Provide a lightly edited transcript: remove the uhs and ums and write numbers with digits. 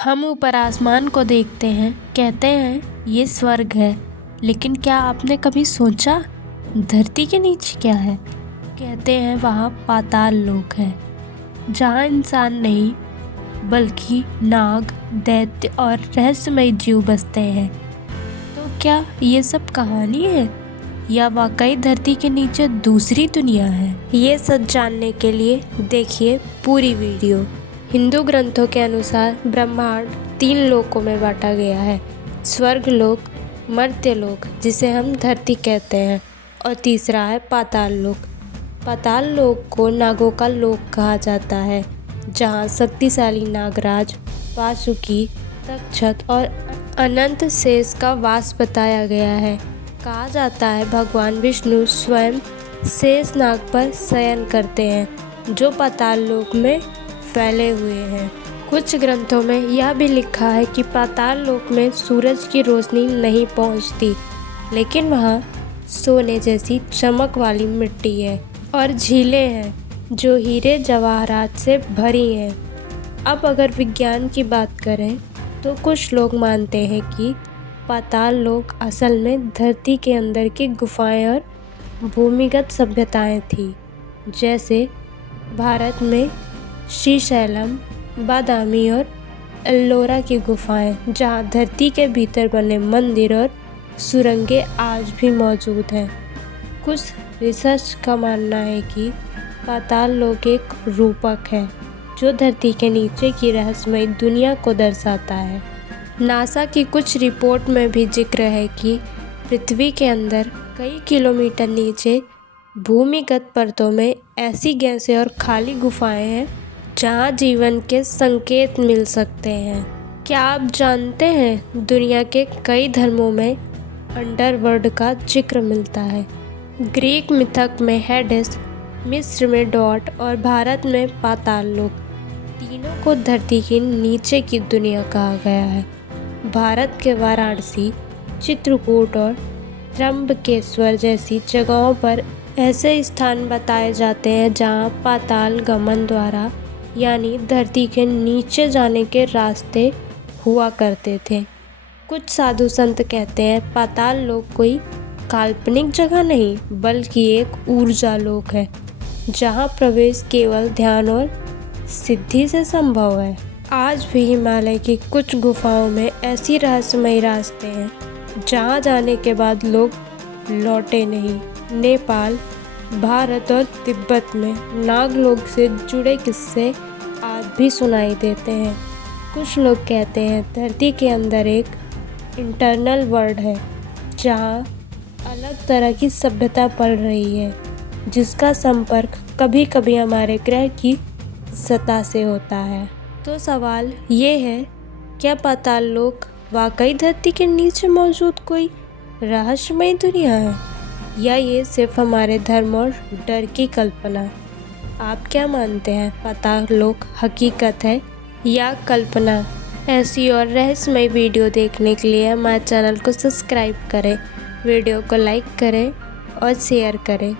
हम ऊपर आसमान को देखते हैं, कहते हैं ये स्वर्ग है, लेकिन क्या आपने कभी सोचा धरती के नीचे क्या है? कहते हैं वहाँ पाताल लोक है, जहाँ इंसान नहीं बल्कि नाग, दैत्य और रहस्यमय जीव बसते हैं। तो क्या ये सब कहानी है या वाकई धरती के नीचे दूसरी दुनिया है? ये सच जानने के लिए देखिए पूरी वीडियो। हिंदू ग्रंथों के अनुसार ब्रह्मांड 3 लोकों में बांटा गया है। स्वर्ग लोक, मर्त्य लोक जिसे हम धरती कहते हैं, और तीसरा है पाताल लोक। पाताल लोक को नागों का लोक कहा जाता है, जहाँ शक्तिशाली नागराज, वासुकी, तक्षक और अनंत शेष का वास बताया गया है। कहा जाता है भगवान विष्णु स्वयं शेष नाग पर शयन करते हैं, जो पाताल लोक में फैले हुए हैं। कुछ ग्रंथों में यह भी लिखा है कि पाताल लोक में सूरज की रोशनी नहीं पहुंचती, लेकिन वहां सोने जैसी चमक वाली मिट्टी है और झीलें हैं जो हीरे जवाहरात से भरी हैं। अब अगर विज्ञान की बात करें तो कुछ लोग मानते हैं कि पाताल लोक असल में धरती के अंदर की गुफाएं और भूमिगत सभ्यताएं थी, जैसे भारत में श्रीशैलम, बादामी और एल्लोरा की गुफाएं, जहां धरती के भीतर बने मंदिर और सुरंगें आज भी मौजूद हैं। कुछ रिसर्च का मानना है कि पाताल लोक एक रूपक है जो धरती के नीचे की रहस्यमय दुनिया को दर्शाता है। नासा की कुछ रिपोर्ट में भी जिक्र है कि पृथ्वी के अंदर कई किलोमीटर नीचे भूमिगत परतों में ऐसी गैसें और खाली गुफाएं हैं जहां जीवन के संकेत मिल सकते हैं। क्या आप जानते हैं दुनिया के कई धर्मों में अंडरवर्ल्ड का जिक्र मिलता है। ग्रीक मिथक में हेडेस, मिस्र में डॉट और भारत में पाताल लोक, तीनों को धरती के नीचे की दुनिया कहा गया है। भारत के वाराणसी, चित्रकूट और त्र्यंबकेश्वर जैसी जगहों पर ऐसे स्थान बताए जाते हैं जहां पाताल गमन द्वारा यानी धरती के नीचे जाने के रास्ते हुआ करते थे। कुछ साधु संत कहते हैं पाताल लोक कोई काल्पनिक जगह नहीं बल्कि एक ऊर्जा लोक है, जहां प्रवेश केवल ध्यान और सिद्धि से संभव है। आज भी हिमालय की कुछ गुफाओं में ऐसी रहस्यमय रास्ते हैं जहां जाने के बाद लोग लौटे नहीं। नेपाल, भारत और तिब्बत में नागलोक से जुड़े किस्से आज भी सुनाई देते हैं। कुछ लोग कहते हैं धरती के अंदर एक इंटरनल वर्ल्ड है, जहां अलग तरह की सभ्यता पल रही है, जिसका संपर्क कभी कभी हमारे ग्रह की सतह से होता है। तो सवाल ये है, क्या पाताल लोक वाकई धरती के नीचे मौजूद कोई रहस्यमय दुनिया है, या ये सिर्फ हमारे धर्म और डर की कल्पना? आप क्या मानते हैं, पाताल लोक हकीकत है या कल्पना? ऐसी और रहस्यमय वीडियो देखने के लिए हमारे चैनल को सब्सक्राइब करें, वीडियो को लाइक करें और शेयर करें।